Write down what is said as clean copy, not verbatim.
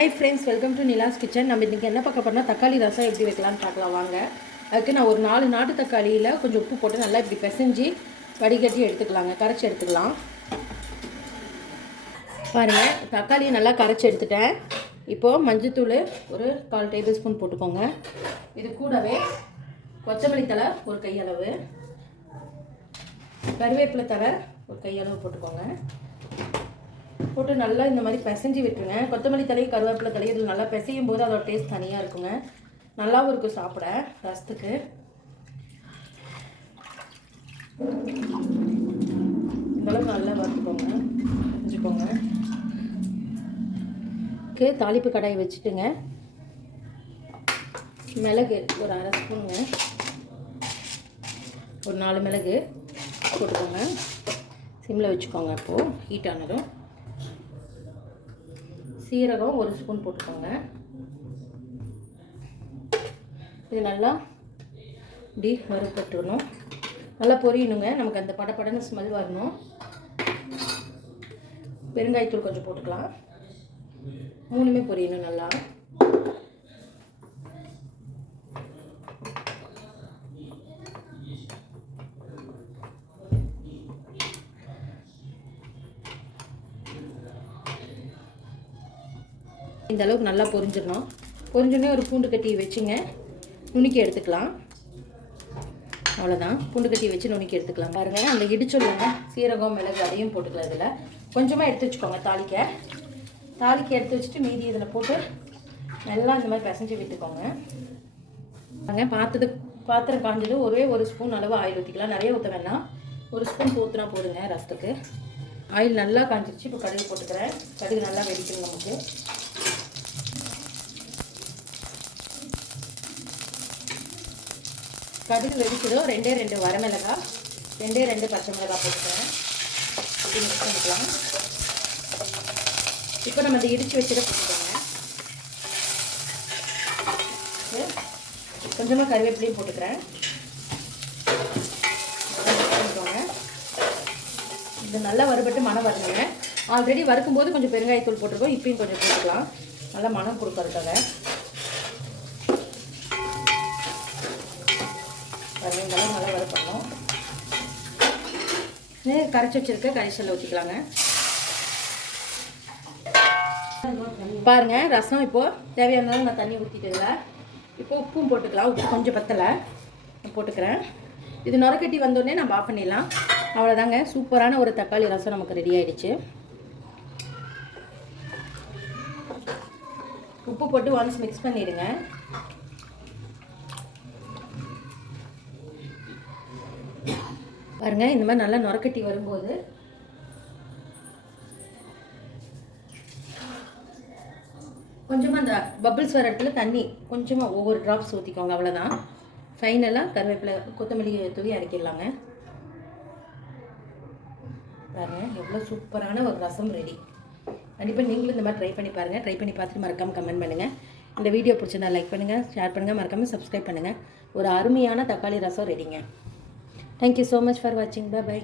Hi friends, welcome to Nila's kitchen. நம்ம இன்றைக்கி என்ன பார்க்க போறோம்னா தக்காளி ரசம் எப்படி வைக்கலாம்னு பார்க்கலாம் வாங்க. அதுக்கு நான் ஒரு 4 நாட்டு தக்காளியில் கொஞ்சம் உப்பு போட்டு நல்லா இப்படி பிசைஞ்சு வடிகட்டி எடுத்துக்கலாங்க, கரைச்சி எடுத்துக்கலாம். பாருங்கள், தக்காளியை நல்லா கரைச்சி எடுத்துட்டேன். இப்போது மஞ்சத்தூள் ஒரு 1/4 டேபிள் ஸ்பூன் போட்டுக்கோங்க. இது கூடவே கொத்தமல்லி தழை ஒரு கையளவு, கருவேப்பிலை தழை ஒரு கையளவு போட்டுக்கோங்க. போட்டு நல்லா இந்த மாதிரி பிசைஞ்சு விட்டுருங்க. கொத்தமல்லி தலை கருவேப்பிலை தலை இதில் நல்லா பிசையும் போது அதோட டேஸ்ட் தனியாக இருக்குங்க, நல்லாவும் இருக்கும் சாப்பிட ரசத்துக்கு. இந்தளவுக்கு நல்லா வறுத்துக்கோங்க, செஞ்சுக்கோங்க. தாளிப்பு கடாயை வச்சுட்டுங்க, மிளகு ஒரு 1/2 ஸ்பூனுங்க, ஒரு 4 மிளகு போட்டுக்கோங்க. சிம்மில் வச்சுக்கோங்க. இப்போது ஹீட் ஆனதும் சீரகம் 1 ஸ்பூன் போட்டுக்கோங்க. இது நல்லா இப்படி வறுப்பட்டுடணும், நல்லா பொரியணுங்க. நமக்கு அந்த படப்படன்னு ஸ்மெல் வரணும். பெருங்காயத்தூள் கொஞ்சம் போட்டுக்கலாம். 3மே பொரியணும் நல்லா. இந்த அளவுக்கு நல்லா பொரிஞ்சிடணும். பொரிஞ்சோடனே ஒரு பூண்டு கட்டி வச்சுங்க, நுணுக்கி எடுத்துக்கலாம். அவ்வளோதான், பூண்டு கட்டி வச்சு நுணுக்கி எடுத்துக்கலாம். பாருங்கள், அந்த இடிச்சுள்ளுங்க சீரகம் மிளகு அதையும் போட்டுக்கலாம். இதில் கொஞ்சமாக எடுத்து வச்சுக்கோங்க. தாளிக்க எடுத்து வச்சுட்டு மீதி இதில் போட்டு நல்லா இந்த மாதிரி பிசைஞ்சு விட்டுக்கோங்க. பாத்திரம் காஞ்சது ஒரே 1 ஸ்பூன் அளவு ஆயில் ஊற்றிக்கலாம். நிறைய ஊற்ற வேணாம், 1 ஸ்பூன் ஊற்றினா போடுங்க ரசத்துக்கு. ஆயில் நல்லா காஞ்சிருச்சு. இப்போ கடுகு போட்டுக்கிறேன். கடுகு நல்லா வெடிக்கணும் நமக்கு. கடுகு வெடிச்சதும் 2 வரமிளகாய், 2 பச்சை மிளகாய் போட்டுக்கிறேன். இப்படி மிக்ஸ் பண்ணிக்கலாம். இப்போ நம்ம இந்த இடித்து வச்சுட்டு போட்டுக்கோங்க. கொஞ்சமாக கருவேப்பிலையும் போட்டுக்கிறேன். இது நல்லா வறுபட்டு மனம் வரணுங்க. ஆல்ரெடி வறுக்கும்போது கொஞ்சம் பெருங்காயத்தூள் போட்டிருக்கோம், இப்பயும் கொஞ்சம் போட்டுக்கலாம், நல்லா மனம் கொடுக்கறதுக்காக. நல்லா வறுப்பணும். கரைச்சி வச்சிருக்க கரைசலில் ஊற்றிக்கலாங்க. பாருங்கள், ரசம் இப்போது தேவையானதாலும் நான் தண்ணி ஊற்றிட்டதில்ல. இப்போ உப்பும் போட்டுக்கலாம். உப்பு கொஞ்சம் பத்தலை போட்டுக்கிறேன். இது நுரக்கட்டி வந்தோடனே நம்ம ஆஃப் பண்ணிடலாம். அவ்வளோதாங்க, சூப்பரான ஒரு தக்காளி ரசம் நமக்கு ரெடி ஆகிடுச்சு. உப்பு போட்டு ஒன்ஸ் மிக்ஸ் பண்ணிடுங்க. பாருங்கள், இந்த மாதிரி நல்லா நுரக்கட்டி வரும்போது கொஞ்சமாக அந்த பபிள்ஸ் வர இடத்துல தண்ணி கொஞ்சமாக ஒவ்வொரு ட்ராப்ஸ் ஊற்றிக்கோங்க. அவ்வளோதான். ஃபைனலாக கருவேப்பிலை கொத்தமல்லி தூவி அரைக்கிடலாங்க. பாருங்கள், எவ்வளோ சூப்பரான ஒரு ரசம் ரெடி. கண்டிப்பாக நீங்களும் இந்த மாதிரி ட்ரை பண்ணி பாருங்கள். ட்ரை பண்ணி பார்த்துட்டு மறக்காமல் கமெண்ட் பண்ணுங்கள். இந்த வீடியோ பிடிச்சிருந்தா லைக் பண்ணுங்கள், ஷேர் பண்ணுங்கள், மறக்காமல் சப்ஸ்கிரைப் பண்ணுங்கள். ஒரு அருமையான தக்காளி ரசம் ரெடிங்க. Thank you so much for watching. Bye bye.